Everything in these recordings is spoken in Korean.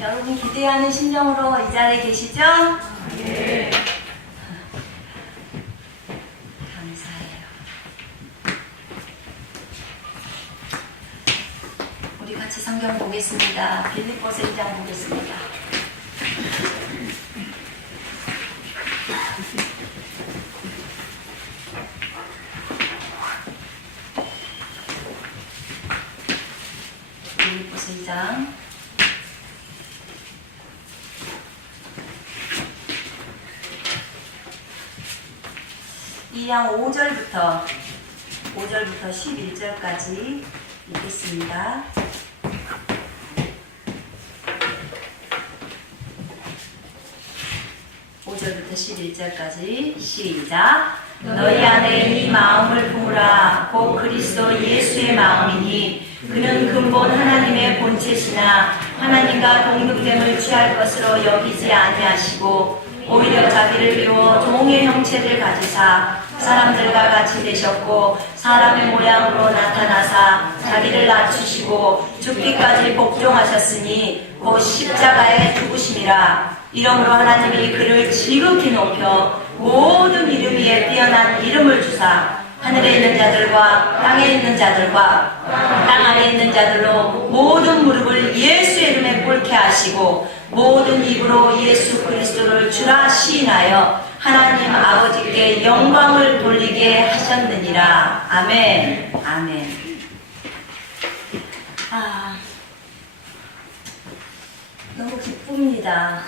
여러분 기대하는 심정으로 이 자리에 계시죠? 네. 감사해요. 우리 같이 성경 보겠습니다. 빌립보서 2장 보겠습니다. 빌립보서 2장 2장 5절부터 11절까지 읽겠습니다. 5절부터 11절까지 시작. 너희 안에 이 마음을 품으라. 곧 그리스도 예수의 마음이니 그는 근본 하나님의 본체시나 하나님과 동등됨을 취할 것으로 여기지 아니하시고 오히려 자기를 비워 종의 형체를 가지사 사람들과 같이 되셨고 사람의 모양으로 나타나사 자기를 낮추시고 죽기까지 복종하셨으니 곧 십자가에 죽으심이라. 이러므로 하나님이 그를 지극히 높여 모든 이름 위에 뛰어난 이름을 주사 하늘에 있는 자들과 땅에 있는 자들과 땅 아래 있는 자들로 모든 무릎을 예수의 이름에 꿇게 하시고 모든 입으로 예수 그리스도를 주라 시인하여 하나님 아버지께 영광을 돌리게 하셨느니라. 아멘. 아멘. 너무 기쁩니다.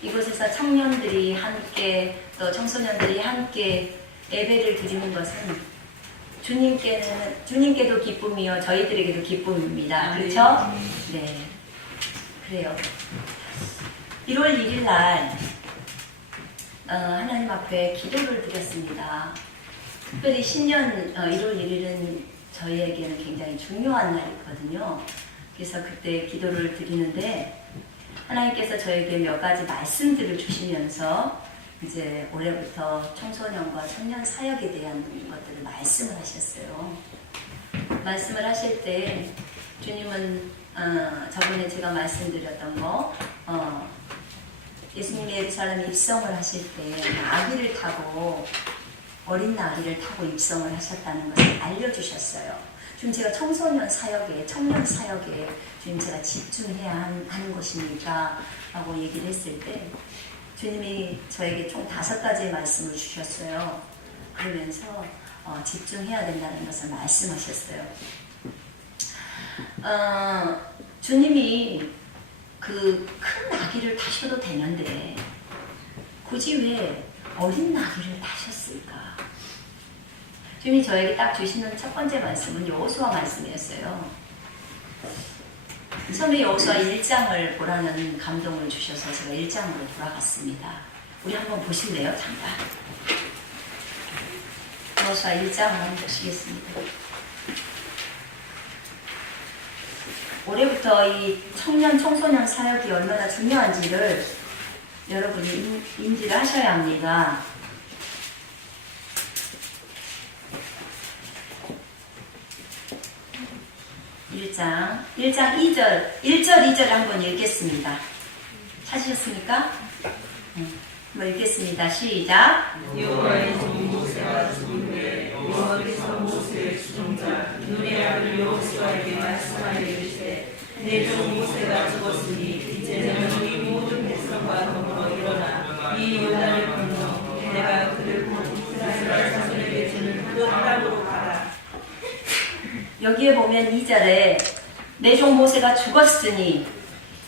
이곳에서 청년들이 함께 또 청소년들이 함께 예배를 드리는 것은 주님께도 기쁨이요 저희들에게도 기쁨입니다. 그렇죠? 네. 그래요. 1월 1일 날 하나님 앞에 기도를 드렸습니다. 특별히 신년 1월 1일은 저희에게는 굉장히 중요한 날이거든요. 그래서 그때 기도를 드리는데 하나님께서 저에게 몇 가지 말씀들을 주시면서 이제 올해부터 청소년과 청년 사역에 대한 것들을 말씀을 하셨어요. 말씀을 하실 때 주님은 저번에 제가 말씀드렸던 거 예수님이 예루살렘에 입성을 하실 때 아기를 타고 어린 아기를 타고 입성을 하셨다는 것을 알려주셨어요. 지금 제가 청소년 사역에 청년 사역에 지금 제가 집중해야 하는 것이니까 라고 얘기를 했을 때 주님이 저에게 총 5가지의 말씀을 주셨어요. 그러면서 집중해야 된다는 것을 말씀하셨어요. 주님이 그 큰 나귀를 타셔도 되는데 굳이 왜 어린 나귀를 타셨을까? 주님이 저에게 딱 주시는 첫 번째 말씀은 여호수아 말씀이었어요. 처음에 여호수아 1장을 보라는 감동을 주셔서 제가 1장으로 돌아갔습니다. 우리 한번 보실래요? 잠깐. 여호수아 1장을 한번 보시겠습니다. 올해부터 이 청소년 사역이 얼마나 중요한지를 여러분이 인지를 하셔야 합니다. 1장 2절 2절 한번 읽겠습니다. 찾으셨습니까? 한번 읽겠습니다. 시작. 여호와의 종 모세가 죽은데 여호와께서 모세의 수종자 눈의 아들 여호수아에게 말씀하여 이르시되 내 종 모세가 죽었으니 이제는 이 모든 백성과 더불어 일어나 이 요단을 건너 내가 그를 곧 이스라엘 자손에게 주는 그 땅으로 가라. 여기에 보면 2절에 내 종 모세가 죽었으니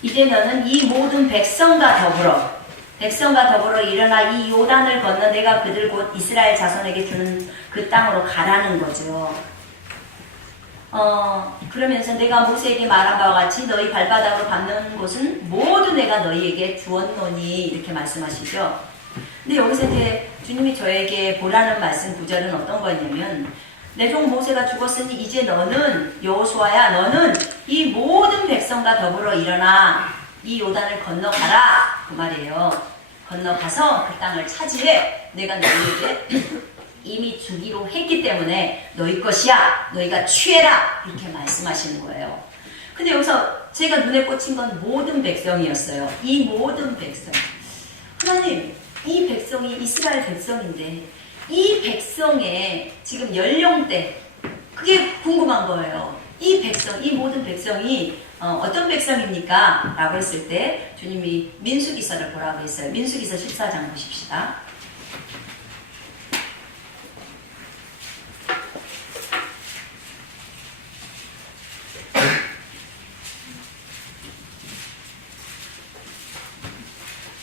이제 너는 이 모든 백성과 더불어 일어나 이 요단을 건너 내가 그들 곧 이스라엘 자손에게 주는 그 땅으로 가라는 거죠. 그러면서 내가 모세에게 말한 바와 같이 너희 발바닥으로 밟는 곳은 모두 내가 너희에게 주었노니 이렇게 말씀하시죠. 근데 여기서 이제 주님이 저에게 보라는 말씀 구절은 어떤 거냐면 내 종 모세가 죽었으니 이제 너는 여호수아야 너는 이 모든 백성과 더불어 일어나 이 요단을 건너가라 그 말이에요. 건너가서 그 땅을 차지해. 내가 너희에게 이미 주기로 했기 때문에 너희 것이야. 너희가 취해라. 이렇게 말씀하시는 거예요. 근데 여기서 제가 눈에 꽂힌 건 모든 백성이었어요. 이 모든 백성. 하나님, 이 백성이 이스라엘 백성인데 이 백성의 지금 연령대, 그게 궁금한 거예요. 이 백성, 이 모든 백성이 어떤 백성입니까? 라고 했을 때 주님이 민수기서를 보라고 했어요. 민수기서 14장 보십시다.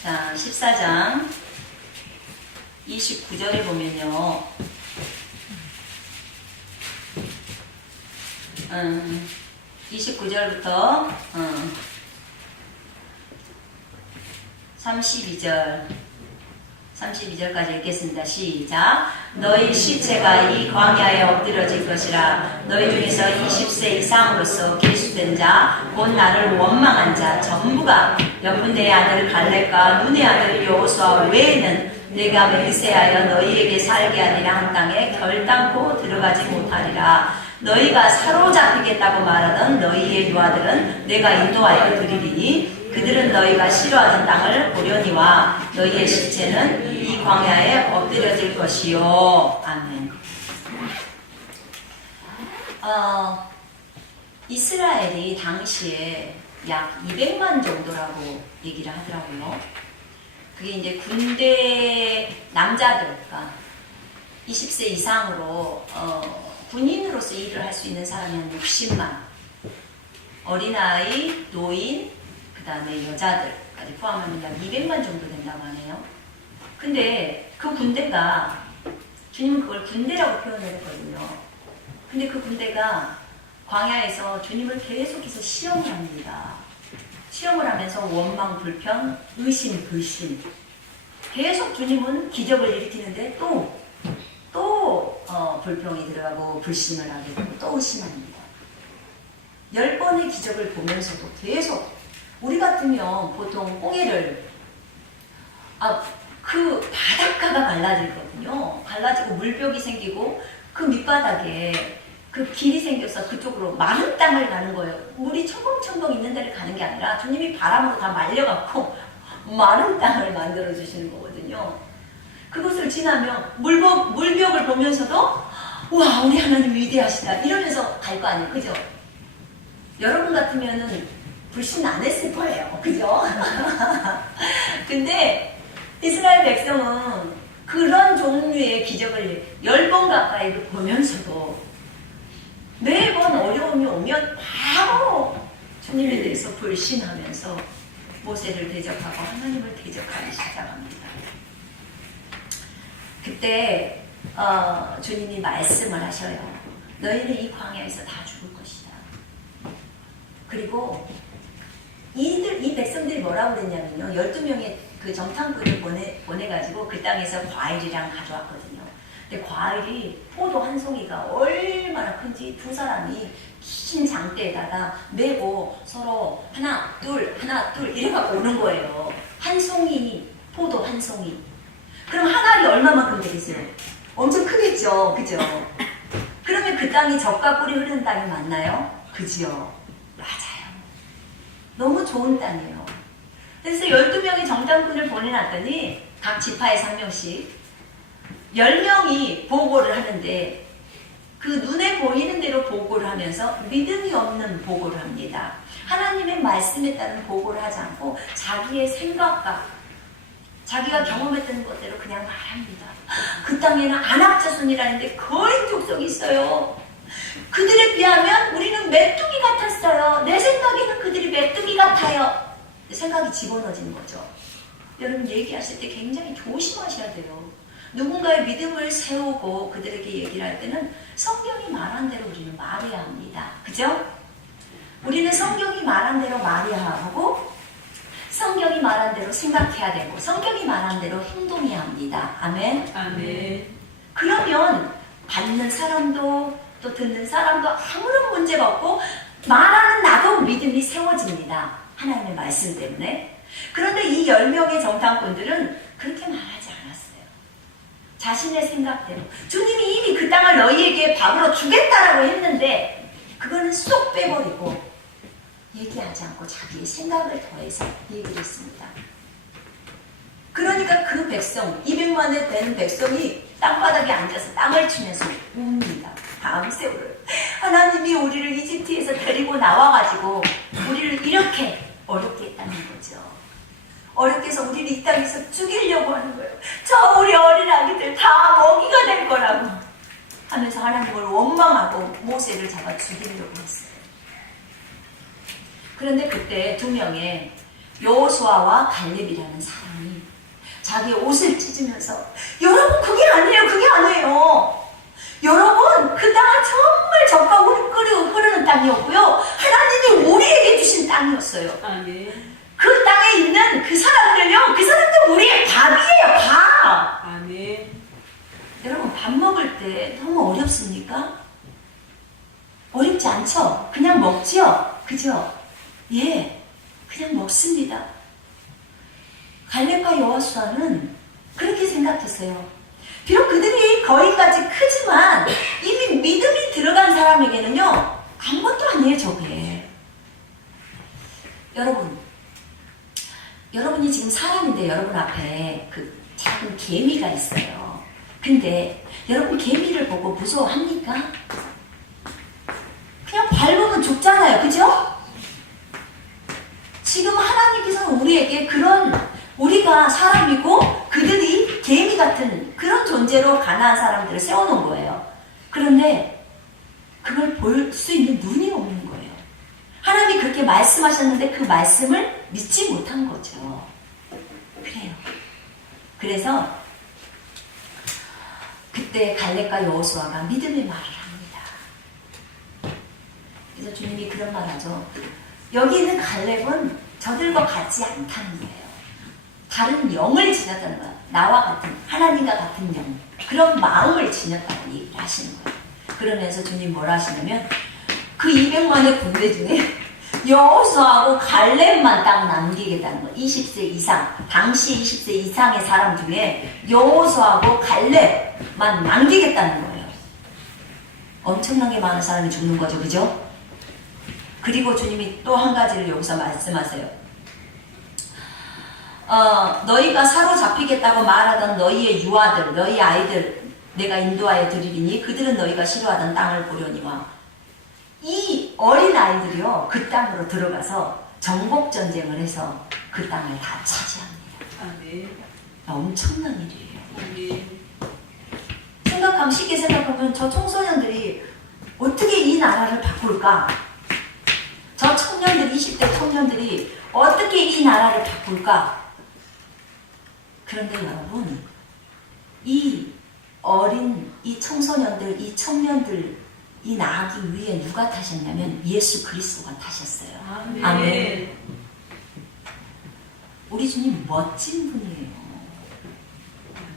자, 14장 29절에 보면요. 29절부터 32절까지 읽겠습니다. 시작. 너희 시체가 이 광야에 엎드려질 것이라. 너희 중에서 20세 이상으로서 계수된 자, 곧 나를 원망한 자 전부가 여분네의 아들 갈렙과 눈의 아들 여호수아 외에는 내가 맹세하여 너희에게 살게 하리라 한 땅에 결단코 들어가지 못하리라. 너희가 사로잡히겠다고 말하던 너희의 유아들은 내가 인도하여 드리리니 그들은 너희가 싫어하던 땅을 보려니와 너희의 시체는 이 광야에 엎드려질 것이요. 아멘. 이스라엘이 당시에 약 200만 정도라고 얘기를 하더라고요. 그게 이제 군대 남자들, 그러니까 20세 이상으로 군인으로서 일을 할 수 있는 사람이 한 60만, 어린아이, 노인, 그 다음에 여자들까지 포함하면 약 200만 정도 된다고 하네요. 근데 그 군대가, 주님은 그걸 군대라고 표현을 했거든요. 근데 그 군대가 광야에서 주님을 계속해서 시험을 합니다. 시험을 하면서 원망, 불평, 의심, 불신. 계속 주님은 기적을 일으키는데 또 불평이 들어가고 불신을 하게 되고 또 의심합니다. 10번의 기적을 보면서도 계속, 우리 같으면 보통 꽁해를 그 바닷가가 갈라지거든요. 갈라지고 물벽이 생기고 그 밑바닥에 그 길이 생겨서 그쪽으로 마른 땅을 가는 거예요. 물이 첨벙첨벙 있는 데를 가는 게 아니라 주님이 바람으로 다 말려갖고 마른 땅을 만들어 주시는 거거든요. 그것을 지나면 물벽을 보면서도 와, 우리 하나님 위대하시다 이러면서 갈 거 아니에요. 그죠? 여러분 같으면은 불신 안 했을 거예요. 그죠? 근데 이스라엘 백성은 그런 종류의 기적을 10번 가까이 보면서도 매번 어려움이 오면 바로 주님에 대해서 불신하면서 모세를 대적하고 하나님을 대적하기 시작합니다. 그때 주님이 말씀을 하셔요. 너희는 이 광야에서 다 죽을 것이다. 그리고 이 백성들이 뭐라고 그랬냐면요. 12명의 그 정탐꾼을 보내가지고 그 땅에서 과일이랑 가져왔거든요. 근데 과일이 포도 한 송이가 얼마나 큰지 두 사람이 긴 장대에다가 메고 서로 하나 둘 이래갖고 오는 거예요. 한 송이, 포도 한 송이. 그럼 한 알이 얼마만큼 되겠어요? 엄청 크겠죠. 그죠? 그러면 그 땅이 젖과 꿀이 흐르는 땅이 맞나요? 그지요? 맞아요. 너무 좋은 땅이에요. 그래서 12명의 정탐꾼을 보내놨더니 각 지파에서 한 명씩 10명이 보고를 하는데 그 눈에 보이는 대로 보고를 하면서 믿음이 없는 보고를 합니다. 하나님의 말씀에 따른 보고를 하지 않고 자기의 생각과 자기가 경험했던 것대로 그냥 말합니다. 그 땅에는 아낙 자손이라는데 거인 족속이 있어요. 그들에 비하면 우리는 메뚜기 같았어요. 내 생각에는 그들이 메뚜기 같아요. 생각이 집어넣어지는 거죠. 여러분 얘기하실 때 굉장히 조심하셔야 돼요. 누군가의 믿음을 세우고 그들에게 얘기를 할 때는 성경이 말한 대로 우리는 말해야 합니다. 그죠? 우리는 성경이 말한 대로 말해야 하고 성경이 말한 대로 생각해야 되고 성경이 말한 대로 행동해야 합니다. 아멘? 아멘. 그러면 받는 사람도 또 듣는 사람도 아무런 문제가 없고 말하는 나도 믿음이 세워집니다. 하나님의 말씀 때문에. 그런데 이 10명의 정탐꾼들은 그렇게 말하지 않았어요. 자신의 생각대로. 주님이 이미 그 땅을 너희에게 밥으로 주겠다라고 했는데 그거는 쏙 빼버리고 얘기하지 않고 자기의 생각을 더해서 얘기를 했습니다. 그러니까 그 백성, 200만에 되는 백성이 땅바닥에 앉아서 땅을 치면서 웁니다. 다음 세월을. 하나님이 우리를 이집트에서 데리고 나와가지고 우리를 이렇게 어렵게 했다는 거죠. 어렵게 해서 우리를 이 땅에서 죽이려고 하는 거예요. 저 우리 어린 아기들 다 먹이가 될 거라고 하면서 하나님을 원망하고 모세를 잡아 죽이려고 했어요. 그런데 그때 두 명의 여호수아와 갈렙이라는 사람이 자기 옷을 찢으면서 여러분 그게 아니에요. 여러분 그 땅은 정말 젖과 물이 흐르는 땅이었고요. 하나님이 우리에게 주신 땅이었어요. 아멘. 그 땅에 있는 그 사람들은요. 그 사람들 우리의 밥이에요. 밥. 아멘. 여러분 밥 먹을 때 너무 어렵습니까? 어렵지 않죠? 그냥 먹지요? 그죠? 예, 그냥 먹습니다. 갈렙과 여호수아는 그렇게 생각했어요. 비록 그들이 거인같이 크지만 이미 믿음이 들어간 사람에게는요 아무것도 아니에요 저게. 여러분이 지금 사람인데 여러분 앞에 그 작은 개미가 있어요. 근데 여러분 개미를 보고 무서워합니까? 그냥 밟으면 죽잖아요. 그죠? 지금 하나님께서는 우리에게 우리가 사람이고 그들이 개미 같은 그런 존재로 가난한 사람들을 세워놓은 거예요. 그런데 그걸 볼 수 있는 눈이 없는 거예요. 하나님이 그렇게 말씀하셨는데 그 말씀을 믿지 못한 거죠. 그래요. 그래서 그때 갈렙과 여호수아가 믿음의 말을 합니다. 그래서 주님이 그런 말 하죠. 여기 있는 갈렙은 저들과 같지 않다는 거예요. 다른 영을 지녔다는 거예요. 나와 같은, 하나님과 같은 영. 그런 마음을 지녔다고 얘기를 하시는 거예요. 그러면서 주님 뭐라 하시냐면 그 200만의 군대 중에 여호수아하고 갈렙만 딱 남기겠다는 거예요. 20세 이상, 당시 20세 이상의 사람 중에 여호수아하고 갈렙만 남기겠다는 거예요. 엄청나게 많은 사람이 죽는 거죠. 그죠? 그리고 주님이 또 한 가지를 여기서 말씀하세요. 너희가 사로잡히겠다고 말하던 너희의 유아들, 너희 아이들 내가 인도하여 드리리니 그들은 너희가 싫어하던 땅을 보려니와 이 어린 아이들이요 그 땅으로 들어가서 정복전쟁을 해서 그 땅을 다 차지합니다. 아멘. 엄청난 일이에요. 아멘. 쉽게 생각하면 저 청소년들이 어떻게 이 나라를 바꿀까? 저 청년들, 20대 청년들이 어떻게 이 나라를 바꿀까? 그런데 여러분, 이 어린, 이 청소년들, 이 청년들이 나가기 위해 누가 타셨냐면 예수 그리스도가 타셨어요. 아멘. 아멘. 우리 주님 멋진 분이에요.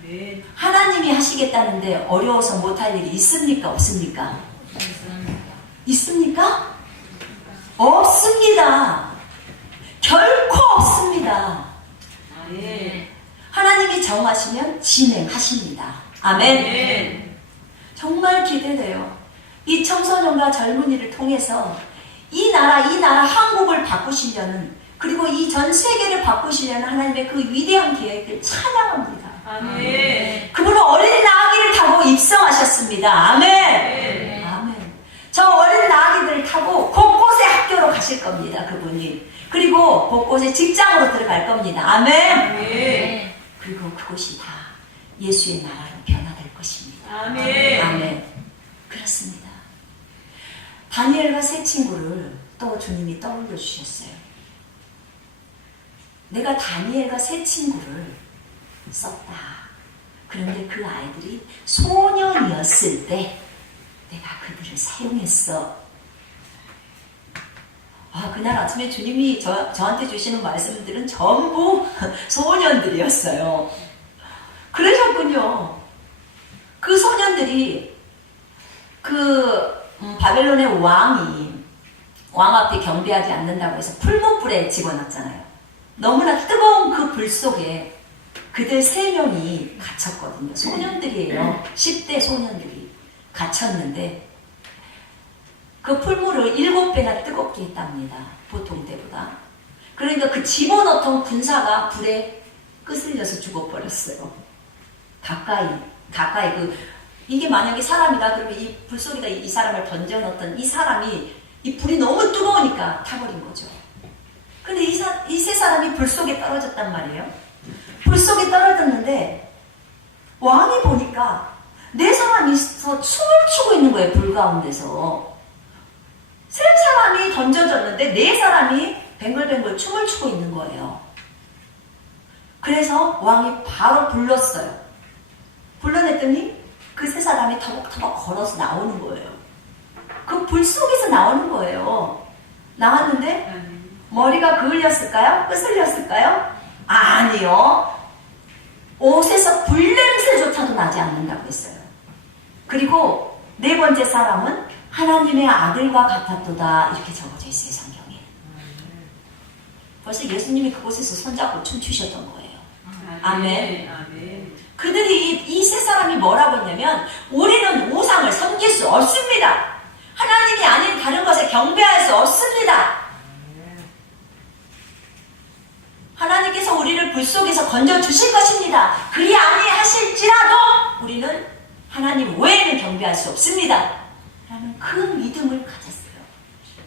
아멘. 하나님이 하시겠다는데 어려워서 못할 일이 있습니까? 없습니까? 있습니까? 없습니다. 결코 없습니다. 아멘. 하나님이 정하시면 진행하십니다. 아멘. 정말 기대돼요. 이 청소년과 젊은이를 통해서 이 나라 한국을 바꾸시려는, 그리고 이 전 세계를 바꾸시려는 하나님의 그 위대한 계획을 찬양합니다. 아멘. 그분은 어린 나귀를 타고 입성하셨습니다. 아멘. 아멘. 저 어린 나귀들을 타고 곳곳에 학교로 가실 겁니다. 그분이. 그리고 곳곳에 직장으로 들어갈 겁니다. 아멘. 아멘. 그리고 그곳이 다 예수의 나라로 변화될 것입니다. 아멘. 아멘. 그렇습니다. 다니엘과 세 친구를 또 주님이 떠올려 주셨어요. 내가 다니엘과 세 친구를 썼다. 그런데 그 아이들이 소년이었을 때 내가 그들을 사용했어. 그날 아침에 주님이 저한테 주시는 말씀들은 전부 소년들이었어요. 그러셨군요. 그 소년들이 바벨론의 왕 앞에 경배하지 않는다고 해서 풀무불에 집어넣었잖아요. 너무나 뜨거운 그 불 속에 그들 3명이 갇혔거든요. 소년들이에요. 10대 소년들이 갇혔는데 그 풀물을 7배나 뜨겁게 했답니다. 보통 때보다. 그러니까 그 집어넣던 군사가 불에 끄슬려서 죽어버렸어요. 가까이 이게 만약에 사람이다 그러면 이 불 속에다 이 사람을 던져놓던 이 사람이 이 불이 너무 뜨거우니까 타버린 거죠. 근데 이 세 사람이 불 속에 떨어졌단 말이에요. 불 속에 떨어졌는데 왕이 보니까 네 사람이 춤을 추고 있는 거예요. 불 가운데서. 세 사람이 던져졌는데 네 사람이 뱅글뱅글 춤을 추고 있는 거예요. 그래서 왕이 바로 불렀어요. 불러냈더니 그 세 사람이 터벅터벅 걸어서 나오는 거예요. 그 불 속에서 나오는 거예요. 나왔는데 머리가 그을렸을까요? 끄슬렸을까요? 아니요. 옷에서 불냄새조차도 나지 않는다고 했어요. 그리고 네 번째 사람은 하나님의 아들과 같았도다 이렇게 적어져 있어요. 성경에. 벌써 예수님이 그곳에서 손잡고 춤추셨던 거예요. 아멘. 아멘. 그들이 이 세 사람이 뭐라고 했냐면 우리는 우상을 섬길 수 없습니다. 하나님이 아닌 다른 것에 경배할 수 없습니다. 하나님께서 우리를 불 속에서 건져주실 것입니다. 그리 아니하실지라도 우리는 하나님 외에는 경배할 수 없습니다. 라는 그 믿음을 가졌어요.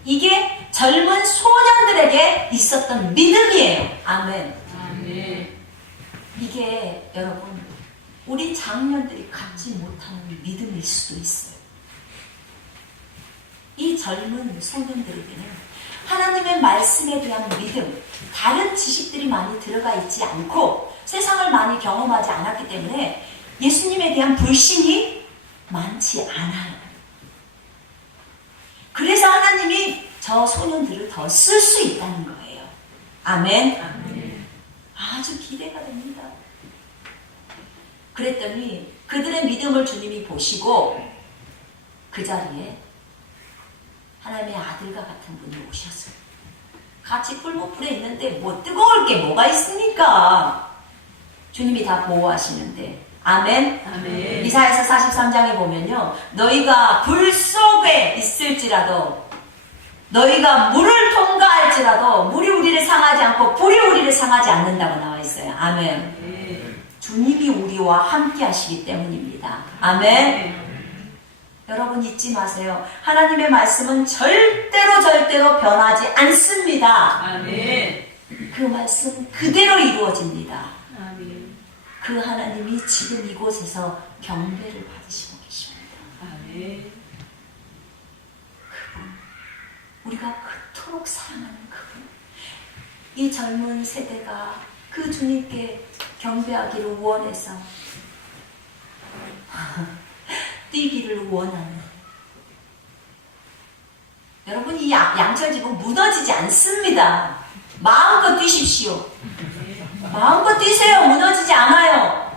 이게 젊은 소년들에게 있었던 믿음이에요. 아멘. 아멘. 이게 여러분 우리 장년들이 갖지 못하는 믿음일 수도 있어요. 이 젊은 소년들에게는 하나님의 말씀에 대한 믿음, 다른 지식들이 많이 들어가 있지 않고 세상을 많이 경험하지 않았기 때문에 예수님에 대한 불신이 많지 않아요. 그래서 하나님이 저 소년들을 더 쓸 수 있다는 거예요. 아멘. 아멘. 아주 기대가 됩니다. 그랬더니 그들의 믿음을 주님이 보시고 그 자리에 하나님의 아들과 같은 분이 오셨어요. 같이 풀무불에 있는데 뭐 뜨거울 게 뭐가 있습니까? 주님이 다 보호하시는데. 아멘. 아멘. 이사야서 43장에 보면요. 너희가 불 속에 있을지라도 너희가 물을 통과할지라도 물이 우리를 상하지 않고 불이 우리를 상하지 않는다고 나와 있어요. 아멘. 주님이 우리와 함께 하시기 때문입니다. 아멘. 여러분 잊지 마세요. 하나님의 말씀은 절대로 변하지 않습니다. 아멘. 그 말씀 그대로 이루어집니다. 아멘. 그 하나님이 지금 이곳에서 경배를 받으시고 계십니다. 아멘. 그분, 우리가 그토록 사랑하는 그분, 이 젊은 세대가 그 주님께 경배하기를 원해서 뛰기를 원하는 여러분 이 양철지붕 무너지지 않습니다. 마음껏 뛰십시오. 마음껏 뛰세요. 무너지지 않아요.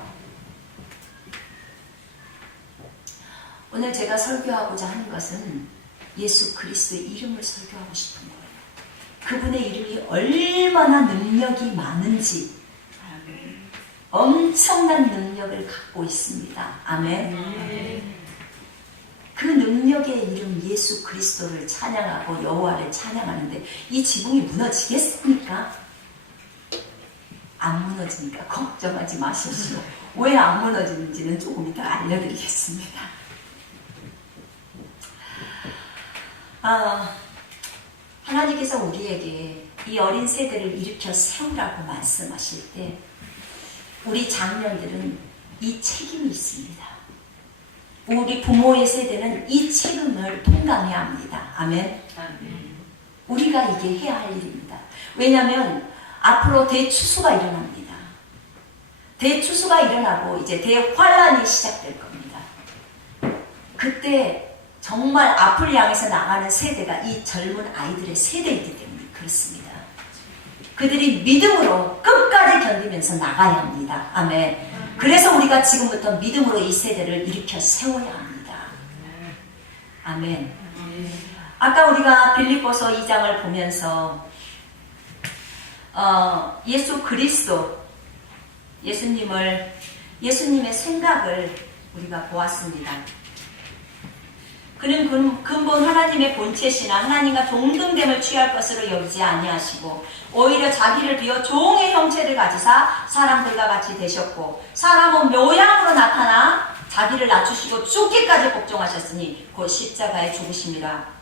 오늘 제가 설교하고자 하는 것은 예수 그리스도의 이름을 설교하고 싶은 거예요. 그분의 이름이 얼마나 능력이 많은지 엄청난 능력을 갖고 있습니다. 아멘. 그 능력의 이름 예수 그리스도를 찬양하고 여호와를 찬양하는데 이 지붕이 무너지겠습니까? 안 무너지니까 걱정하지 마십시오. 왜 안 무너지는지는 조금 이따 알려드리겠습니다. 하나님께서 우리에게 이 어린 세대를 일으켜 세우라고 말씀하실 때 우리 장년들은 이 책임이 있습니다. 우리 부모의 세대는 이 책임을 통감해야 합니다. 아멘. 우리가 이게 해야 할 일입니다. 왜냐하면 앞으로 대추수가 일어납니다. 대추수가 일어나고 이제 대환란이 시작될 겁니다. 그때 정말 앞을 향해서 나가는 세대가 이 젊은 아이들의 세대이기 때문에 그렇습니다. 그들이 믿음으로 끝까지 견디면서 나가야 합니다. 아멘. 그래서 우리가 지금부터 믿음으로 이 세대를 일으켜 세워야 합니다. 아멘. 아까 우리가 빌립보서 2장을 보면서 예수 그리스도, 예수님의 생각을 우리가 보았습니다. 그는 근본 하나님의 본체시나 하나님과 동등됨을 취할 것으로 여기지 아니하시고 오히려 자기를 비어 종의 형체를 가지사 사람들과 같이 되셨고 사람은 모양으로 나타나 자기를 낮추시고 죽기까지 복종하셨으니 곧 십자가에 죽으심이라.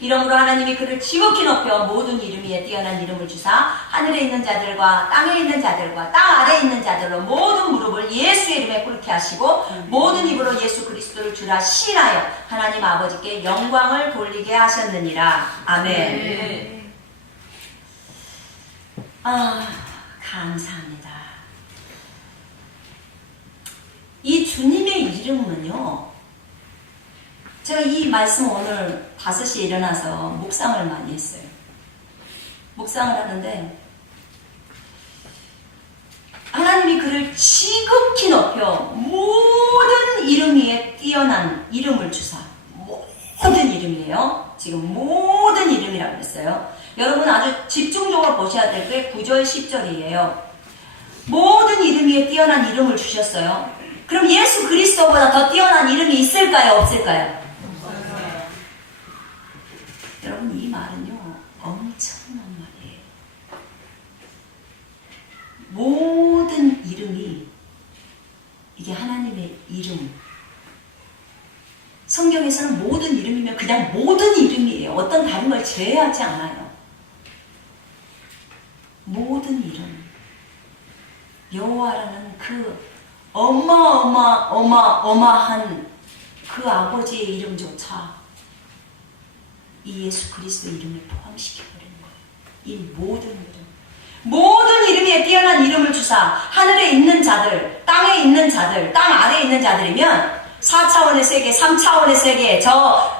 이러므로 하나님이 그를 지극히 높여 모든 이름 위에 뛰어난 이름을 주사 하늘에 있는 자들과 땅에 있는 자들과 땅 아래에 있는 자들로 모든 무릎을 예수의 이름에 꿇게 하시고 모든 입으로 예수 그리스도를 주라 시인하여 하나님 아버지께 영광을 돌리게 하셨느니라. 아멘. 감사합니다. 이 주님의 이름은요, 제가 이 말씀 오늘 5시에 일어나서 묵상을 많이 했어요. 묵상을 하는데 하나님이 그를 지극히 높여 모든 이름 위에 뛰어난 이름을 주사, 모든 이름이에요. 지금 모든 이름이라고 했어요. 여러분 아주 집중적으로 보셔야 될 게 9절 10절이에요. 모든 이름 위에 뛰어난 이름을 주셨어요. 그럼 예수 그리스도보다 더 뛰어난 이름이 있을까요? 없을까요? 여러분 이 말은요 엄청난 말이에요. 모든 이름이 이게 하나님의 이름. 성경에서는 모든 이름이면 그냥 모든 이름이에요. 어떤 다른 걸 제외하지 않아요. 모든 이름. 여호와라는 그 어마어마한 그 아버지의 이름조차 이 예수 그리스도 이름을 포함시켜버리는 거예요. 이 모든 이름. 모든 이름에 뛰어난 이름을 주사 하늘에 있는 자들, 땅에 있는 자들, 땅 아래에 있는 자들이면 4차원의 세계, 3차원의 세계, 저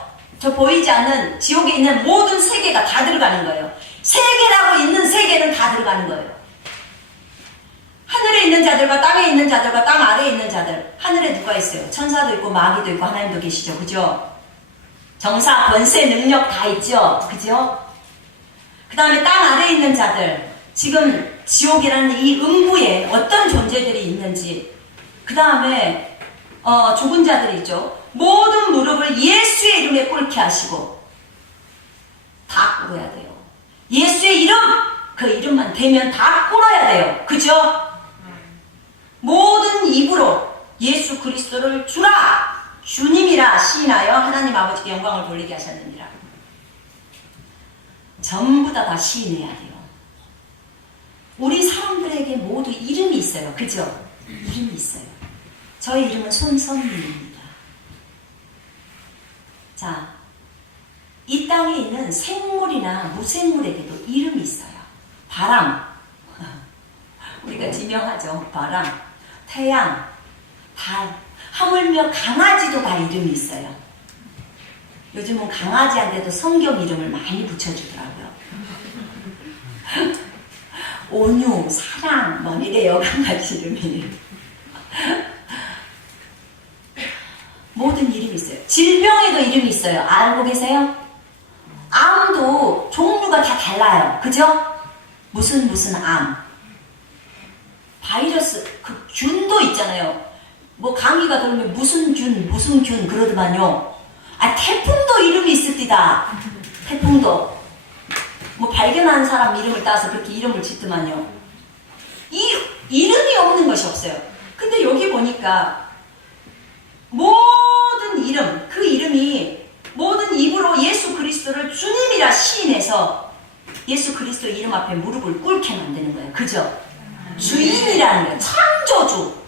보이지 않는 지옥에 있는 모든 세계가 다 들어가는 거예요. 세계라고 있는 세계는 다 들어가는 거예요. 하늘에 있는 자들과 땅에 있는 자들과 땅 아래에 있는 자들. 하늘에 누가 있어요? 천사도 있고 마귀도 있고 하나님도 계시죠. 그죠? 정사, 권세, 능력 다 있죠. 그죠? 그 다음에 땅 아래에 있는 자들. 지금 지옥이라는 이 음부에 어떤 존재들이 있는지. 그 다음에 죽은 자들이 있죠. 모든 무릎을 예수의 이름에 꿇게 하시고 다 꿇어야 돼요. 예수의 이름! 그 이름만 되면 다 꿇어야 돼요. 그죠? 모든 입으로 예수 그리스도를 주라! 주님이라 시인하여 하나님 아버지께 영광을 돌리게 하셨느니라. 전부 다 시인해야 돼요. 우리 사람들에게 모두 이름이 있어요. 그죠? 이름이 있어요. 저의 이름은 손선미입니다. 자, 이 땅에 있는 생물이나 무생물에게도 이름이 있어요. 바람, 우리가 지명하죠. 바람, 태양, 달, 하물며 강아지도 다 이름이 있어요. 요즘은 강아지한테도 성경 이름을 많이 붙여주더라고요. 온유, 사랑, 뭐 이래요. 강아지 이름이. 모든 이름이 있어요. 질병에도 이름이 있어요. 알고 계세요? 암도 종류가 다 달라요. 그죠? 무슨 암. 바이러스, 그 균도 있잖아요. 뭐 감기가 돌면 무슨 균 그러더만요. 태풍도 이름이 있습니다. 태풍도. 뭐 발견한 사람 이름을 따서 그렇게 이름을 짓더만요. 이 이름이 없는 것이 없어요. 근데 여기 보니까 모든 이름, 그 이름이 모든 입으로 예수 그리스도를 주님이라 시인해서 예수 그리스도 이름 앞에 무릎을 꿇게 만드는 거예요. 그죠? 주인이라는 거예요. 창조주.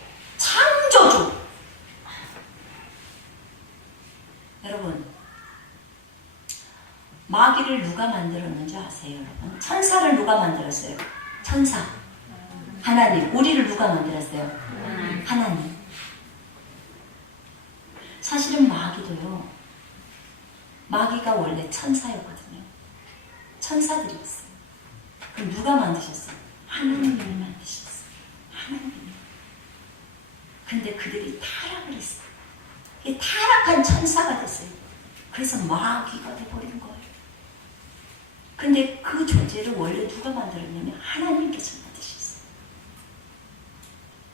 여러분, 마귀를 누가 만들었는지 아세요, 여러분? 천사를 누가 만들었어요? 천사. 하나님. 우리를 누가 만들었어요? 하나님. 사실은 마귀도요. 마귀가 원래 천사였거든요. 천사들이었어요. 그럼 누가 만드셨어요? 하나님이 만드셨어요. 하나님이. 근데 그들이 타락을 했어요. 이 타락한 천사가 됐어요. 그래서 마귀가 돼버린 거예요. 근데 그 존재를 원래 누가 만들었냐면 하나님께서 만드셨어요.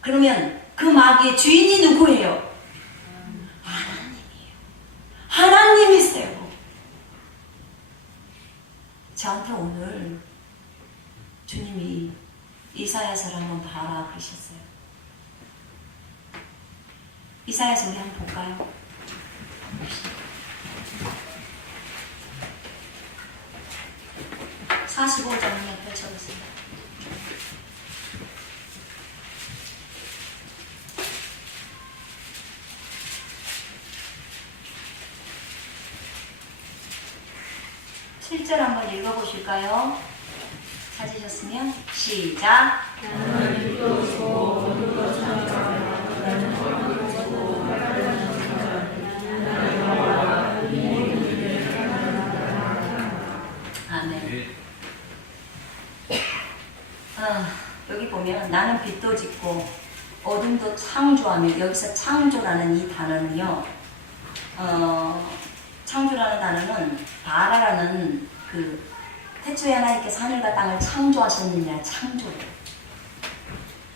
그러면 그 마귀의 주인이 누구예요? 하나님이에요. 저한테 오늘 주님이 이사야서를 한번 봐라 그러셨어요. 이사야서 우리 한번 볼까요? 45장에 펼쳐보세요. (7절) 한번 읽어보실까요? 찾으셨으면 시작. 아멘. 여기 보면 나는 빛도 짓고 어둠도 창조하며, 여기서 창조라는 이 단어는요, 창조라는 단어는 바라라는 그 태초에 하나님께서 하늘과 땅을 창조하셨느냐 창조를,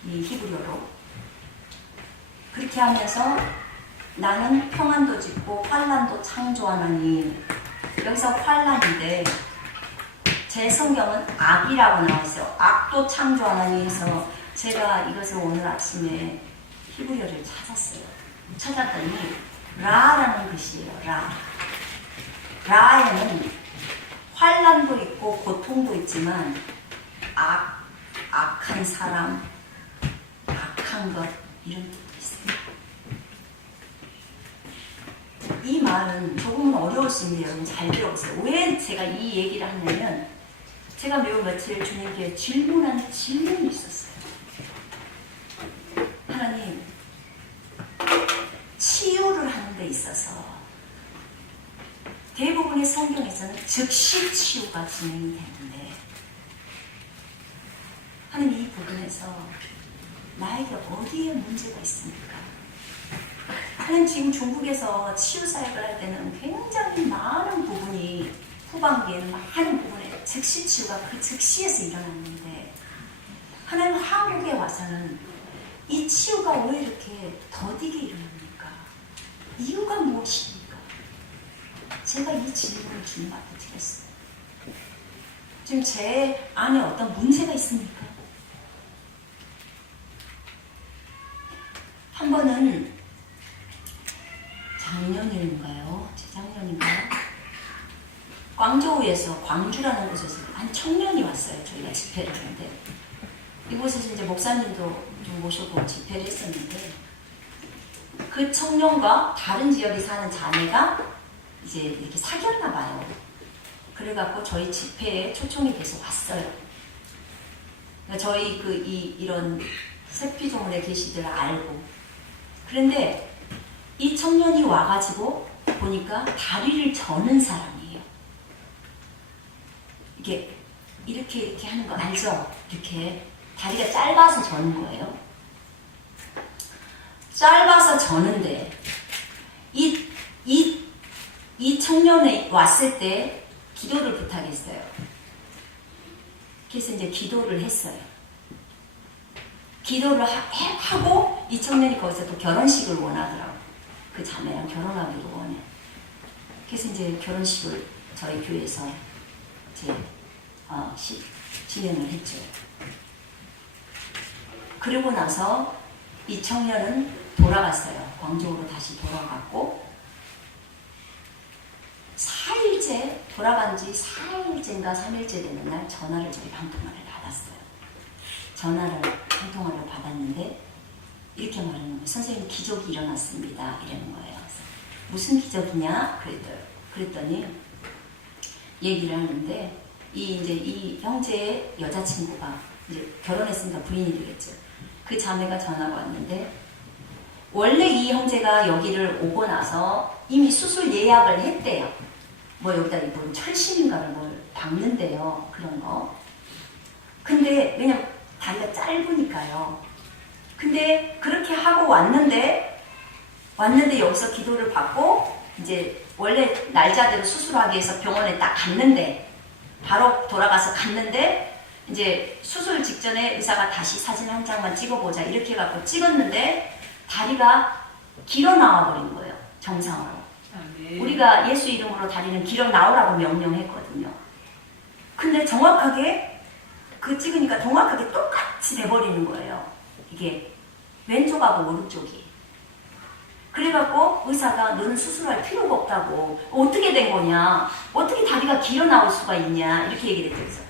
이 히브리어로 그렇게 하면서 나는 평안도 짓고 환란도 창조하나니, 여기서 환란인데 제 성경은 악이라고 나와있어요. 악도 창조하나니 해서 제가 이것을 오늘 아침에 히브리어를 찾았어요. 찾았더니 라라는 뜻이에요. 라에는 환란도 있고 고통도 있지만 악한 사람, 악한 것, 이런 뜻도 있습니다. 이 말은 조금은 어려울 수 있는데 여러분 잘 들어보세요. 왜 제가 이 얘기를 하냐면, 제가 매우 며칠 주님께 질문한 질문이 있었어요. 하나님, 치유를 하는 데 있어서 대부분의 성경에서는 즉시 치유가 진행이 되는데, 하나님 이 부분에서 나에게 어디에 문제가 있습니까? 하나님 지금 중국에서 치유 사역을 할 때는 굉장히 많은 부분이, 후반기에는 많은 부분에 즉시 치유가 그 즉시에서 일어났는데, 하나님 한국에 와서는 이 치유가 왜 이렇게 더디게 일어납니까? 이유가 무엇입니까? 제가 이 질문을 주님한테 드렸어요. 지금 제 안에 어떤 문제가 있습니까? 한 번은 작년인가요? 재작년인가요? 광저우에서, 광주라는 곳에서 한 청년이 왔어요. 저희가 집회를 하는데, 이곳에서 이제 목사님도 좀 모셔보고 집회를 했었는데, 그 청년과 다른 지역에 사는 자매가 이제 이렇게 사귀었나 봐요. 그래갖고 저희 집회에 초청이 돼서 왔어요. 그러니까 저희 이런 세피종원의 계시들을 알고. 그런데 이 청년이 와가지고 보니까 다리를 저는 사람이에요. 이렇게 하는 거 알죠? 이렇게 다리가 짧아서 저는 거예요. 짧아서 저는데 이 청년이 왔을 때 기도를 부탁했어요. 그래서 이제 기도를 했어요. 기도를 하고 이 청년이 거기서 또 결혼식을 원하더라고. 그 자매랑 결혼하기를 원해. 그래서 이제 결혼식을 저희 교회에서 이제 진행을 했죠. 그리고 나서 이 청년은 돌아갔어요. 광주로 다시 돌아갔고, 4일째, 돌아간 지 4일째인가 3일째 되는 날 전화를 저희 한 통화를 받았어요. 전화를 한 통화를 받았는데 이렇게 말하는 거예요. 선생님, 기적이 일어났습니다. 이러는 거예요. 그래서 무슨 기적이냐? 그랬더니 얘기를 하는데, 이 형제의 여자친구가 이제 결혼했으니까 부인이 되겠죠. 그 자매가 전화가 왔는데, 원래 이 형제가 여기를 오고 나서 이미 수술 예약을 했대요. 뭐 여기다 뭐 철심인가를 뭘 박는데요. 그런 거. 근데 왜냐면 다리가 짧으니까요. 근데 그렇게 하고 왔는데 여기서 기도를 받고 이제 원래 날짜대로 수술하기 위해서 병원에 딱 갔는데, 바로 돌아가서 갔는데, 이제 수술 직전에 의사가 다시 사진 한 장만 찍어보자 이렇게 해갖고 찍었는데 다리가 길어 나와버린 거예요. 정상으로. 우리가 예수 이름으로 다리는 길어 나오라고 명령했거든요. 근데 정확하게 그 찍으니까 정확하게 똑같이 돼버리는 거예요. 이게 왼쪽하고 오른쪽이. 그래갖고 의사가 너는 수술할 필요가 없다고. 어떻게 된 거냐? 어떻게 다리가 길어 나올 수가 있냐? 이렇게 얘기를 했죠.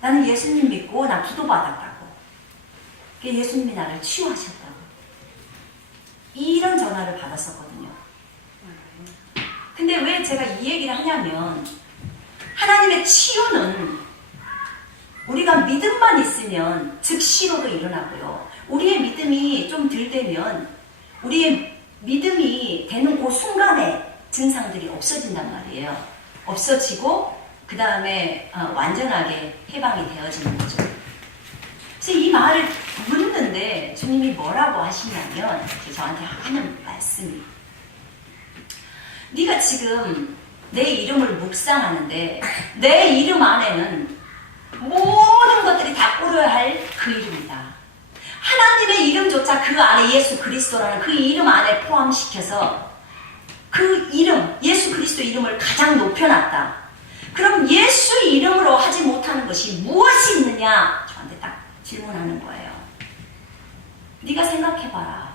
나는 예수님 믿고 나 기도받았다고. 예수님이 나를 치유하셨다고. 이런 전화를 받았었거든요. 근데 왜 제가 이 얘기를 하냐면 하나님의 치유는 우리가 믿음만 있으면 즉시로도 일어나고요. 우리의 믿음이 좀 덜 되면 우리의 믿음이 되는 그 순간에 증상들이 없어진단 말이에요. 없어지고 그 다음에 완전하게 해방이 되어지는 거죠. 그래서 이 말을 묻는데 주님이 뭐라고 하시냐면 저한테 하는 말씀이 네가 지금 내 이름을 묵상하는데 내 이름 안에는 모든 것들이 다 꿇어야 할 그 이름이다. 하나님의 이름조차 그 안에 예수 그리스도라는 그 이름 안에 포함시켜서 그 이름, 예수 그리스도 이름을 가장 높여놨다. 그럼 예수 이름으로 하지 못하는 것이 무엇이 있느냐? 저한테 딱 질문하는 거예요. 네가 생각해봐라.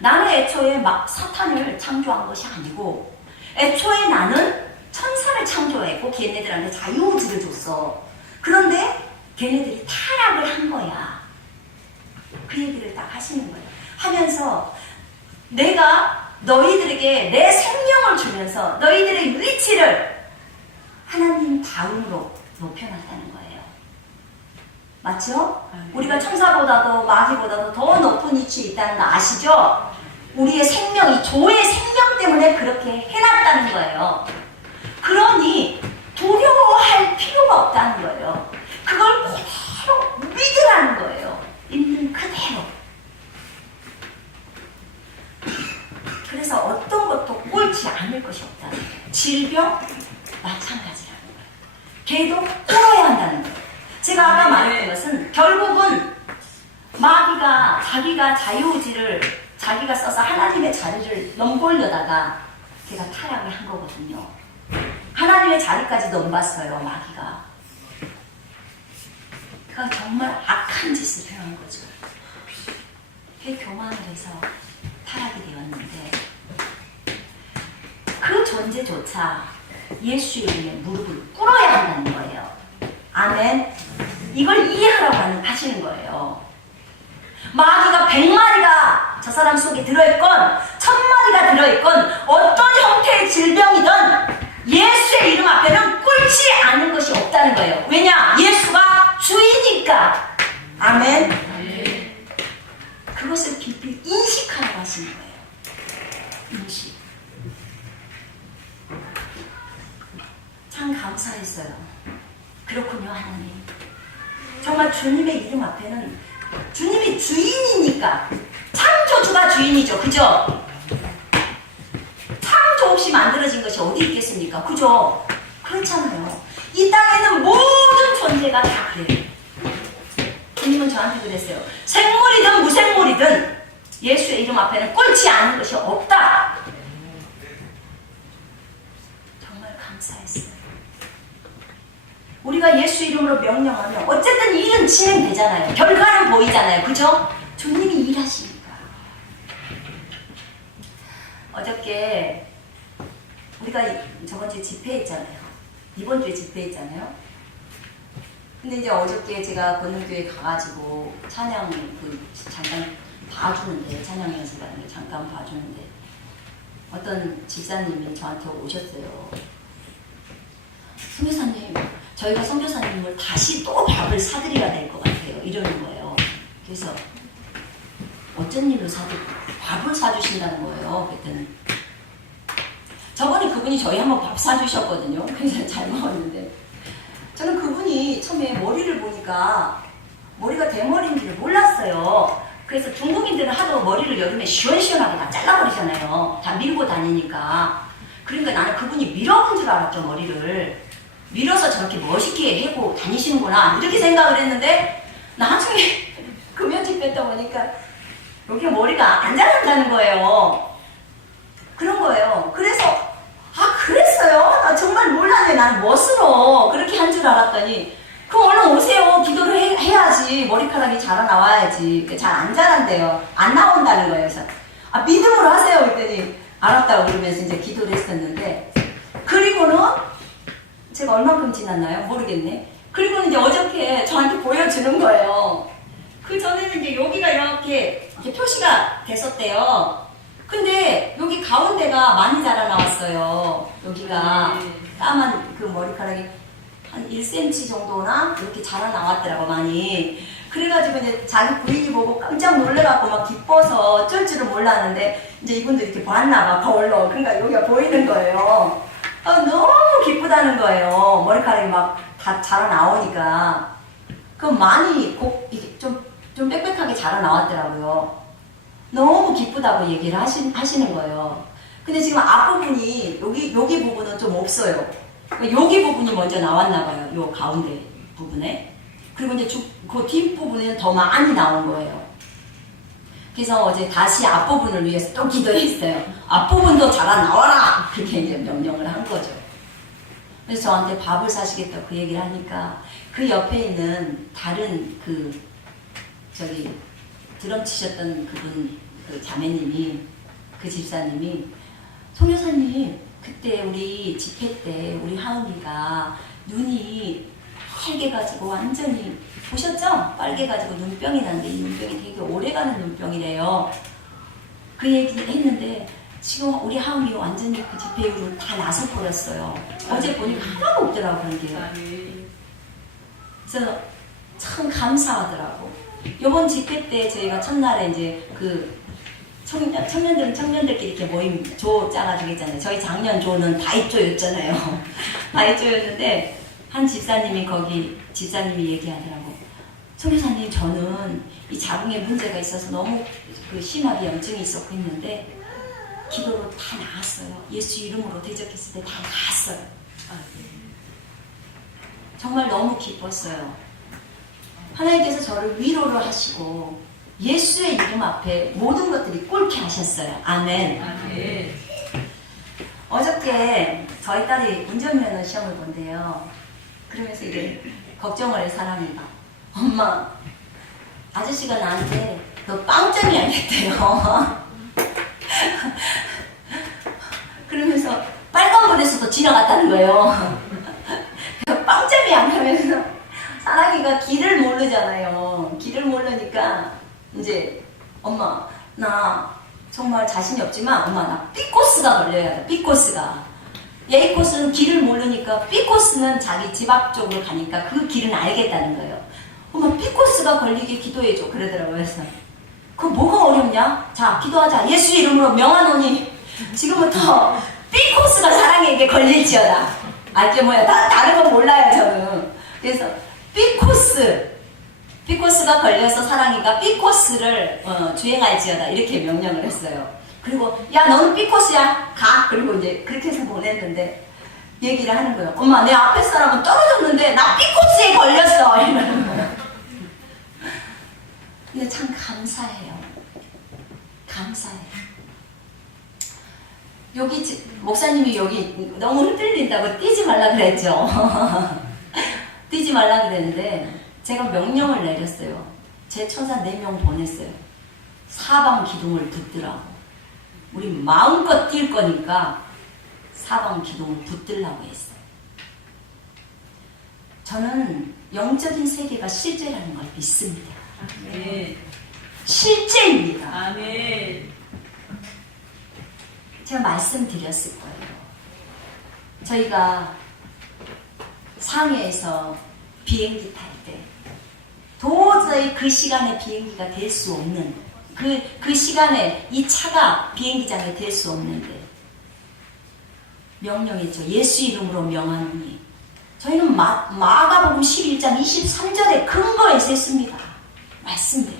나는 애초에 막 사탄을 창조한 것이 아니고 애초에 나는 천사를 창조했고 걔네들한테 자유의지를 줬어. 그런데 걔네들이 타락을 한 거야. 그 얘기를 딱 하시는 거예요. 하면서 내가 너희들에게 내 생명을 주면서 너희들의 위치를 하나님 다음으로 높여놨다는 거예요. 맞죠? 우리가 천사보다도 마귀보다도 더 높은 위치에 있다는 거 아시죠? 우리의 생명이 조의 생명 때문에 그렇게 해놨다는 거예요. 그러니 두려워할 필요가 없다는 거예요. 그걸 그대로 믿으라는 거예요. 있는 그대로. 그래서 어떤 것도 옳지 않을 것이 없다는 거예요. 질병 마찬가지라는 거예요. 걔도 꿇어야 한다는 거예요. 제가 아까 말했던 것은 결국은 마귀가 자기가 자유의지를 자기가 써서 하나님의 자리를 넘보려다가 걔가 타락을 한 거거든요. 하나님의 자리까지 넘봤어요, 마귀가. 그가 정말 악한 짓을 해온 거죠. 걔 교만을 해서 타락이 되었는데 그 존재조차 예수의 이름에 무릎을 꿇어야 한다는 거예요. 아멘. 이걸 이해하라고 하시는 거예요. 마귀가 100마리가 저 사람 속에 들어있건 1000마리가 들어있건 어떤 형태의 질병이든 예수의 이름 앞에는 꿇지 않은 것이 없다는 거예요. 왜냐? 예수가 주이니까. 아멘. 그것을 깊이 인식하라고 하시는 거예요. 인식. 참 감사했어요. 그렇군요, 하나님. 정말 주님의 이름 앞에는 주님이 주인이니까 창조주가 주인이죠. 그죠? 창조 없이 만들어진 것이 어디 있겠습니까? 그죠? 그렇잖아요. 이 땅에는 모든 존재가 다 그래요. 주님은 저한테 그랬어요. 생물이든 무생물이든 예수의 이름 앞에는 꿇지 않은 것이 없다. 정말 감사했어요. 우리가 예수 이름으로 명령하면 어쨌든 일은 진행되잖아요. 결과는 보이잖아요. 그죠? 주님이 일하시니까. 어저께 우리가 저번 주에 집회했잖아요. 이번 주에 집회했잖아요. 근데 이제 어저께 제가 권능교회 가가지고 찬양 잠깐 봐주는데, 찬양 연습하는 게 잠깐 봐주는데 어떤 집사님이 저한테 오셨어요. 선교사님, 저희가 선교사님을 다시 또 밥을 사드려야 될 것 같아요. 이러는 거예요. 그래서 어쩐 일로 밥을 사주신다는 거예요. 그랬더니 저번에 그분이 저희 한번 밥 사주셨거든요. 그래서 잘 먹었는데 저는 그분이 처음에 머리를 보니까 머리가 대머리인지를 몰랐어요. 그래서 중국인들은 하도 머리를 여름에 시원시원하게 다 잘라버리잖아요. 다 밀고 다니니까. 그러니까 나는 그분이 밀어본 줄 알았죠. 머리를 밀어서 저렇게 멋있게 해고 다니시는구나 이렇게 생각을 했는데 나중에 금연집 뺐다 보니까 여기 머리가 안 자란다는 거예요. 그런 거예요. 그래서 그랬어요. 몰랐어요. 나 정말 몰랐네. 나는 멋으로 그렇게 한 줄 알았더니 그럼 얼른 오세요. 기도를 해야지. 머리카락이 자라나와야지. 잘 안 자란대요. 안 나온다는 거예요. 그래서 믿음으로 하세요. 그랬더니 알았다고 그러면서 이제 기도를 했었는데, 그리고는 제가 얼만큼 지났나요? 모르겠네. 그리고는 이제 어저께 저한테 보여주는 거예요. 그 전에는 이제 여기가 이렇게 표시가 됐었대요. 근데 여기 가운데가 많이 자라나왔어요. 여기가 까만 그 머리카락이 한 1cm 정도나 이렇게 자라나왔더라고, 많이. 그래가지고 이제 자기 부인이 보고 깜짝 놀래갖고 막 기뻐서 어쩔 줄은 몰랐는데, 이제 이분도 이렇게 봤나봐, 거울로. 그러니까 여기가 보이는 거예요. 너무 기쁘다는 거예요. 머리카락이 막 다 자라나오니까. 그럼 많이 이게 좀 빽빽하게 자라나왔더라고요. 너무 기쁘다고 얘기를 하시는 거예요. 근데 지금 앞부분이, 여기 부분은 좀 없어요. 여기 부분이 먼저 나왔나 봐요. 요 가운데 부분에. 그리고 이제 그 뒷부분에는 더 많이 나온 거예요. 그래서 어제 다시 앞부분을 위해서 또 기도했어요. 앞부분도 자라나와라! 그렇게 이제 명령을 한 거죠. 그래서 저한테 밥을 사시겠다고 그 얘기를 하니까, 그 옆에 있는 다른 드럼 치셨던 그분, 그 자매님이, 그 집사님이, 송 여사님, 그때 우리 집회 때 우리 하은이가 눈이 빨개가지고 완전히, 보셨죠? 빨개가지고 눈병이 났는데 이 눈병이 되게 오래가는 눈병이래요. 그 얘기 했는데 지금 우리 하은이 완전히 그 집회 이후로 다 나서버렸어요. 어제 보니까 하나도 없더라고, 그런 게. 그래서 참 감사하더라고. 이번 집회 때 저희가 첫날에 이제 그 청년들끼리 이렇게 모임 조 짜가지고 했잖아요. 저희 작년 조는 다입조였잖아요. 다입조였는데 한 집사님이 집사님이 얘기하더라고. 송 여사님, 저는 이 자궁에 문제가 있어서 너무 그 심하게 염증이 있었고 했는데 기도로 다 나았어요. 예수 이름으로 대적했을 때 다 나았어요. 정말 너무 기뻤어요. 하나님께서 저를 위로를 하시고 예수의 이름 앞에 모든 것들이 옳게 하셨어요. 아멘. 아멘. 어저께 저희 딸이 운전면허 시험을 본대요. 그러면서 이게 걱정을 해, 사람이가. 엄마, 아저씨가 나한테 너 빵점이 아니겠대요. 그러면서 빨간불에서도 지나갔다는 거예요. 빵점이 안 하면서 사랑이가 길을 모르잖아요. 길을 모르니까 이제 엄마, 나 정말 자신이 없지만 엄마, 나 B코스가 걸려야 돼. B코스가. A코스는 길을 모르니까 B코스는 자기 집 앞쪽으로 가니까 그 길은 알겠다는 거예요. 엄마, B코스가 걸리게 기도해줘. 그러더라고요. 그래서 그럼 뭐가 어렵냐? 자, 기도하자. 예수 이름으로 명하노니 지금부터 B코스가 사랑에게 걸릴지어다. 알게 뭐야? 다른 건 몰라요, 저는. 그래서 B코스가 걸려서 사랑이가 B코스를 주행할지어다. 이렇게 명령을 했어요. 그리고 야, 너는 B코스야. 가. 그리고 이제 그렇게 해서 보냈는데 얘기를 하는 거예요. 엄마, 내 앞에 사람은 떨어졌는데 나 B코스에 걸렸어. 이러는 거예요. 근데 참 감사해요. 감사해요. 여기 목사님이 여기 너무 흔들린다고 뛰지 말라 그랬죠. 뛰지 말라 그랬는데 제가 명령을 내렸어요. 제 처자 4명 보냈어요. 사방 기둥을 붙들라고. 우리 마음껏 뛸 거니까 사방 기둥을 붙들라고 했어요. 저는 영적인 세계가 실제라는 걸 믿습니다. 아멘. 실제입니다. 아멘. 제가 말씀드렸을 거예요. 저희가 상해에서 비행기 탈 때 도저히 그 시간에 비행기가 될 수 없는 그 시간에 이 차가 비행기장에 될 수 없는데 명령했죠. 예수 이름으로 명하노니. 저희는 마가복음 11장 23절에 근거해서 했습니다. 말씀대로.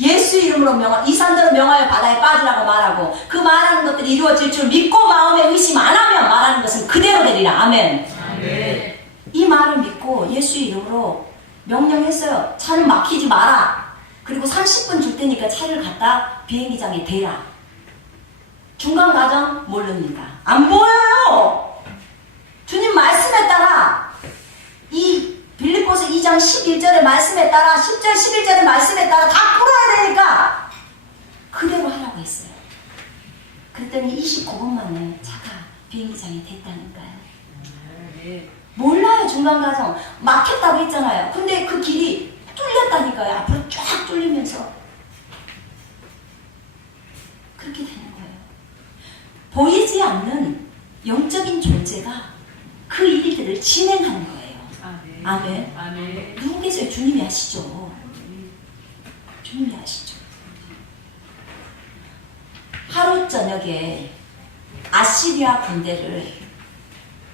예수 이름으로 이 산들은 명하여 바다에 빠지라고 말하고 그 말하는 것들이 이루어질 줄 믿고 마음에 의심 안 하면 말하는 것은 그대로 되리라. 아멘. 아멘. 이 말을 믿고 예수 이름으로 명령했어요. 차를 막히지 마라. 그리고 30분 줄 테니까 차를 갖다 비행기장에 대라. 중간 과정 모릅니다. 안 보여요. 말씀에 따라 이 빌립보서 2장 11절의 말씀에 따라 10절 11절의 말씀에 따라 다 풀어야 되니까 그대로 하라고 했어요. 그랬더니 29분 만에 차가 비행기장에 됐다니까요. 몰라요. 중간 과정 막혔다고 했잖아요. 근데 그 길이 뚫렸다니까요. 앞으로 쫙 뚫리면서 그렇게 되는 거예요. 보이지 않는 영적인 존재가 그 일들을 진행하는 거예요. 아멘. 아멘. 누구 계세요? 주님이 하시죠. 주님이 하시죠. 하루 저녁에 아시리아 군대를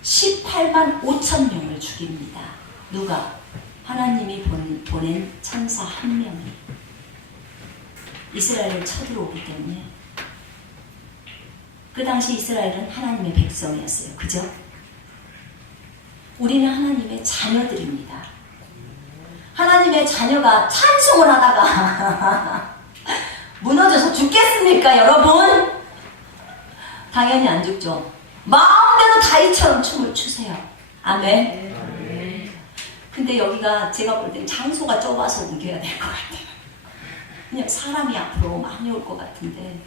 18만 5천 명을 죽입니다. 누가? 하나님이 보낸 천사 한 명이 이스라엘을 쳐들어오기 때문에. 그 당시 이스라엘은 하나님의 백성이었어요. 그죠? 우리는 하나님의 자녀들입니다. 하나님의 자녀가 찬송을 하다가 무너져서 죽겠습니까, 여러분? 당연히 안 죽죠. 마음대로 다윗처럼 춤을 추세요. 아멘. 근데 여기가 제가 볼 때 장소가 좁아서 옮겨야 될 것 같아요. 그냥 사람이 앞으로 많이 올 것 같은데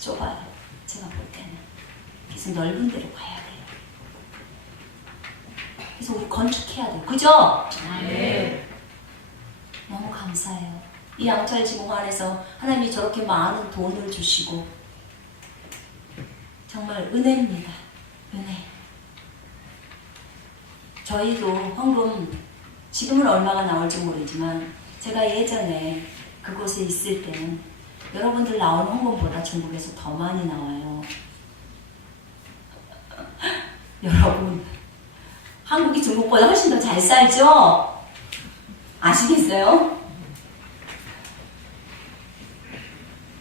좁아요. 제가 볼 때는. 그래서 넓은 데로 가야 돼요. 그래서 우리 건축해야 돼요. 그죠? 네. 너무 감사해요. 이 양철 지붕 안에서 하나님이 저렇게 많은 돈을 주시고 정말 은혜입니다. 은혜. 저희도 헌금 지금은 얼마가 나올지 모르지만 제가 예전에 그곳에 있을 때는 여러분들 나오는 헌금보다 중국에서 더 많이 나와요. 여러분, 한국이 중국보다 훨씬 더 잘 살죠? 아시겠어요?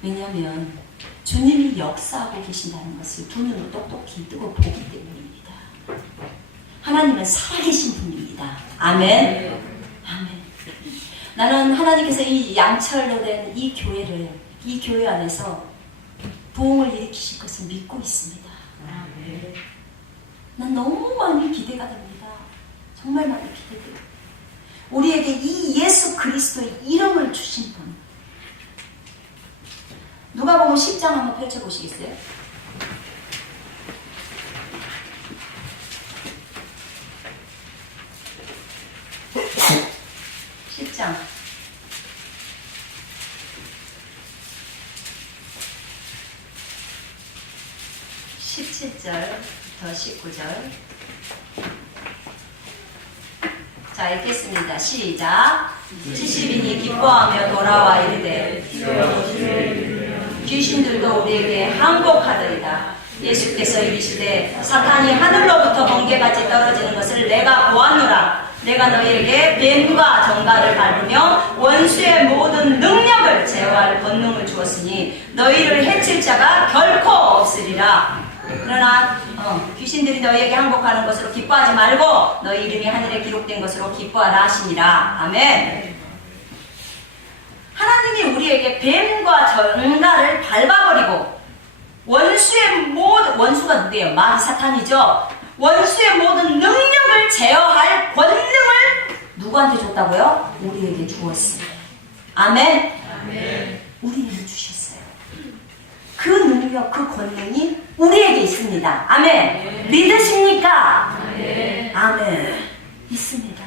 왜냐하면 주님이 역사하고 계신다는 것을 두 눈으로 똑똑히 뜨고 보기 때문입니다. 하나님은 살아계신 분입니다. 아멘. 아멘. 나는 하나님께서 이 양철로 된 이 교회를, 이 교회 안에서 부흥을 일으키실 것을 믿고 있습니다. 난 너무 많이 기대가 됩니다. 정말 많이 기대돼요. 우리에게 이 예수 그리스도의 이름을 주신 분. 누가복음 10장 한번 펼쳐보시겠어요? 10장 17절부터 19절. 자, 읽겠습니다. 시작. 70인이 기뻐하며 돌아와 이르되 귀신들도 우리에게 항복하더이다. 예수께서 이르시되 사탄이 하늘로부터 번개같이 떨어지는 것을 내가 보았노라. 내가 너희에게 뱀과 정갈을 밟으며 원수의 모든 능력을 제어할 권능을 주었으니 너희를 해칠 자가 결코 없으리라. 그러나 귀신들이 너희에게 항복하는 것으로 기뻐하지 말고 너희 이름이 하늘에 기록된 것으로 기뻐하라 하시니라. 아멘. 하나님이 우리에게 뱀과 정갈을 밟아버리고 원수가 누구예요? 마귀 사탄이죠. 원수의 모든 능력을 제어할 권능을 누구한테 줬다고요? 우리에게 주었어요. 아멘. 아멘. 우리에게 주셨어요. 그 능력, 그 권능이 우리에게 있습니다. 아멘. 믿으십니까? 아멘. 아멘. 있습니다.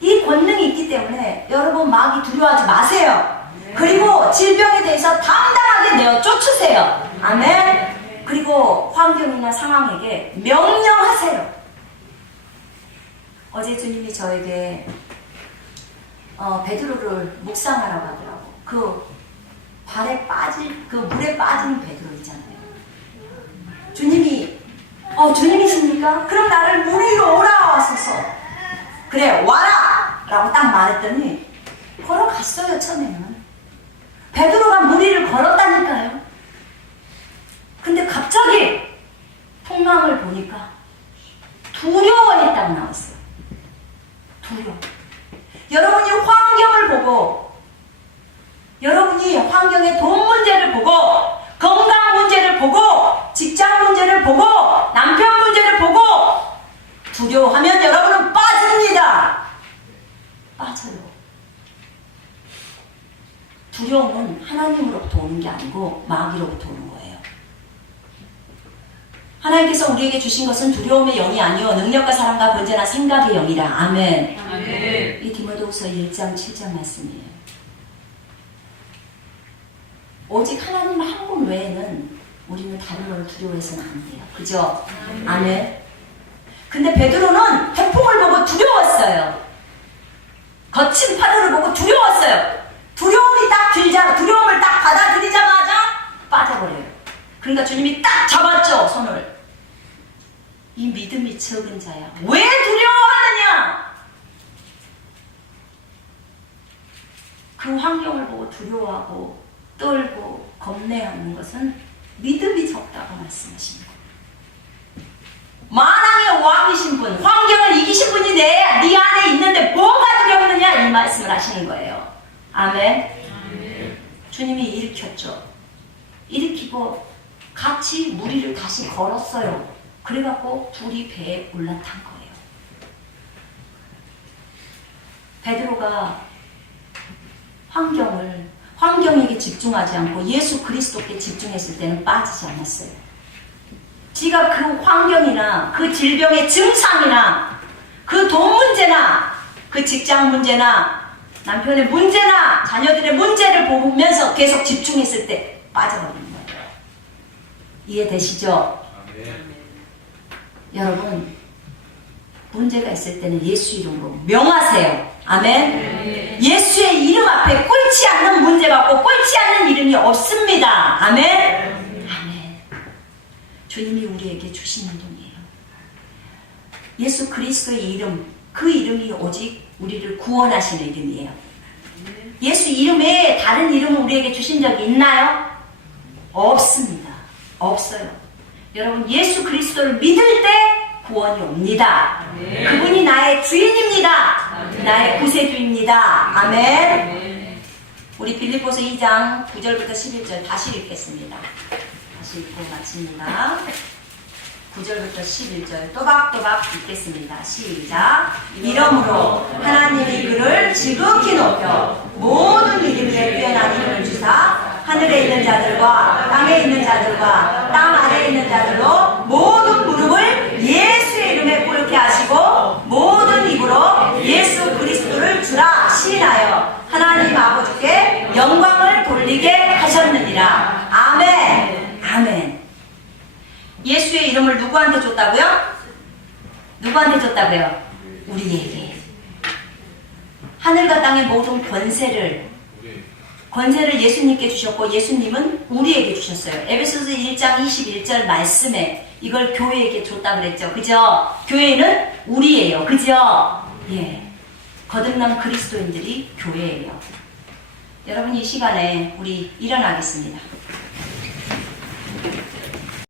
이 권능이 있기 때문에 여러분 마귀 두려워하지 마세요. 그리고 질병에 대해서 당당하게 내어 쫓으세요. 아멘. 그리고 환경이나 상황에게 명령하세요. 어제 주님이 저에게 베드로를 묵상하라고 하더라고. 그 발에 빠질, 그 물에 빠지는 베드로 있잖아요. 주님이 주님이십니까? 그럼 나를 물 위로 올라와소서. 그래, 와라! 라고 딱 말했더니 걸어갔어요. 처음에는 베드로가 물 위를 걸었다니까요. 근데 갑자기 풍랑을 보니까 두려워했다고 나왔어요. 두려워. 여러분이 환경을 보고, 여러분이 환경의 돈 문제를 보고, 건강 문제를 보고, 직장 문제를 보고, 남편 문제를 보고, 두려웁니다. 빠져요. 두려움은 하나님으로부터 오는 게 아니고 마귀로부터 오는 거예요. 하나님께서 우리에게 주신 것은 두려움의 영이 아니요 능력과 사랑과 번제나 생각의 영이라. 아멘. 아멘. 이 디모데후서 1장 7장 말씀이에요. 오직 하나님 한 분 외에는 우리는 다른 걸 두려워해서는 안 돼요. 그죠? 아멘. 근데 베드로는 태풍을 보고 두려웠어요. 거친 파도를 보고 두려웠어요. 두려움을 딱 받아들이자마자 빠져버려요. 그러니까 주님이 딱 잡았죠, 손을. 이 믿음이 적은 자야. 왜 두려워하느냐? 그 환경을 보고 두려워하고 떨고 겁내하는 것은 믿음이 적다고 말씀하십니다. 만왕의 왕이신 분, 환경을 이기신 분이 네 안에 있는데 뭐가 두렵느냐 이 말씀을 하시는 거예요. 아멘. 주님이 일으켰죠. 일으키고 같이 무리를 다시 걸었어요. 그래갖고 둘이 배에 올라탄 거예요. 베드로가 환경에게 집중하지 않고 예수 그리스도께 집중했을 때는 빠지지 않았어요. 지가 그 환경이나 그 질병의 증상이나 그 돈 문제나 그 직장 문제나 남편의 문제나 자녀들의 문제를 보면서 계속 집중했을 때 빠져버리는 거예요. 이해되시죠? 여러분, 문제가 있을 때는 예수 이름으로 명하세요. 아멘. 예수의 이름 앞에 꿇지 않는 문제가 없고 꿇지 않는 이름이 없습니다. 아멘. 아멘. 주님이 우리에게 주신 이름이에요. 예수 그리스도의 이름, 그 이름이 오직 우리를 구원하시는 이름이에요. 예수 이름에 다른 이름을 우리에게 주신 적이 있나요? 없습니다. 없어요. 여러분, 예수 그리스도를 믿을 때 구원이 옵니다. 그분이 나의 주인입니다. 나의 구세주입니다. 아멘. 우리 빌립보서 2장 9절부터 11절 다시 읽겠습니다. 다시 읽고 마칩니다. 9절부터 11절 또박또박 읽겠습니다. 시작. 이러므로 하나님이 그를 지극히 높여 모든 이름 위에 뛰어난 이름을 주사 하늘에 있는 자들과 땅에 있는 자들과 땅 아래에 있는 자들로 모든 무릎을 예수의 이름에 꿇게 하시고 모든 입으로 예수 그리스도를 주라 시인하여 하나님 아버지께 영광을 돌리게 하셨느니라. 아멘. 아멘. 예수의 이름을 누구한테 줬다고요? 누구한테 줬다고요? 우리에게. 하늘과 땅의 모든 권세를 예수님께 주셨고 예수님은 우리에게 주셨어요. 에베소서 1장 21절 말씀에 이걸 교회에게 줬다 그랬죠. 그죠? 교회는 우리예요. 그죠? 예. 거듭난 그리스도인들이 교회예요. 여러분, 이 시간에 우리 일어나겠습니다.